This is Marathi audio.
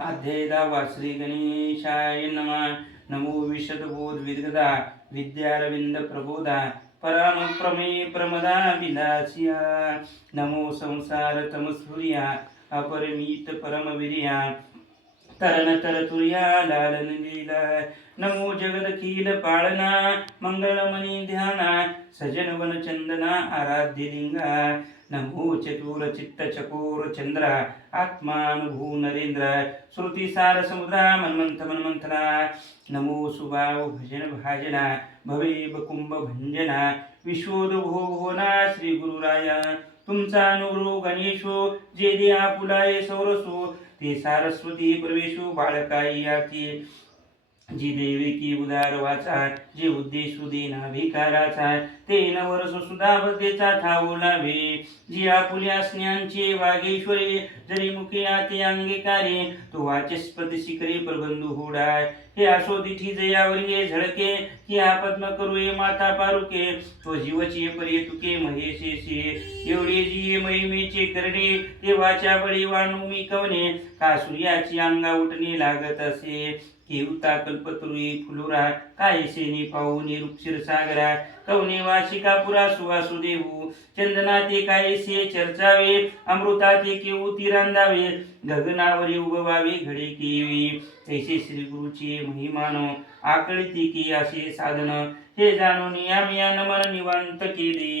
अध्याय 10 श्री गणेशाय नमः. नमो विशदबोधविद्गदा विद्यारविंद प्रबोधा परानुप्रमे प्रमदा विलासिया. नमो संसार तमसूर्या अपरिमित परमवीर्या तरण तरतुर्या लालन लीला. नमो जगदखिल पाळना मंगलमणी ध्याना सजन वन चंदना आराध्य लिंगा. नमो चतुर चित्त चकोर चंद्र आत्मानुभू नरेंद्र श्रुतिसार समुद्रा मन्मंथ मन्मंथना. नमो सुभाव भजन भाजना भवे कुंभ भंजना विश्वोद्भो भुवना श्री गुरुराया. तुमचा अनुग्रह गणेशो जे दे आपुलाये सौरसो ते सारस्वती प्रवेशो बाळकाई याती. जी देवी की उदार वाचा जे उद्देशू देना भिकाराचा ते नवरस सुधा बद्धेचा ठाऊ लावे. जी आपुल्या स्नेहांचे वागेश्वरे जरी मुखे आते अंगीकारे तो वाचस्पती शिखरे प्रबंधू होडाय. हे आशोदिठी जयावरी झळके की हा पद्म करुये माता पारुके तो जीवचे पर्यतुके महेशेशे. एवढे जी महिमेचे करणे देवाच्या बळी वाणू मी कवने का सूर्याची अंगा उठणे लागत असे. केवता कल्पतरुई फुलुरा काय सेनी पाहुनी रुक्षीर सागरा कवने वाशिका पुरा सुवासुदेवू. चंदनाते कायसे चर्चावे अमृताते केऊ तिरांदावे गगनावरी उगवावे घडे केवी. तैसे श्री गुरुचे महिमान आकळिती की असे साधन हे जाणून आम्ही नमन निवांत केले.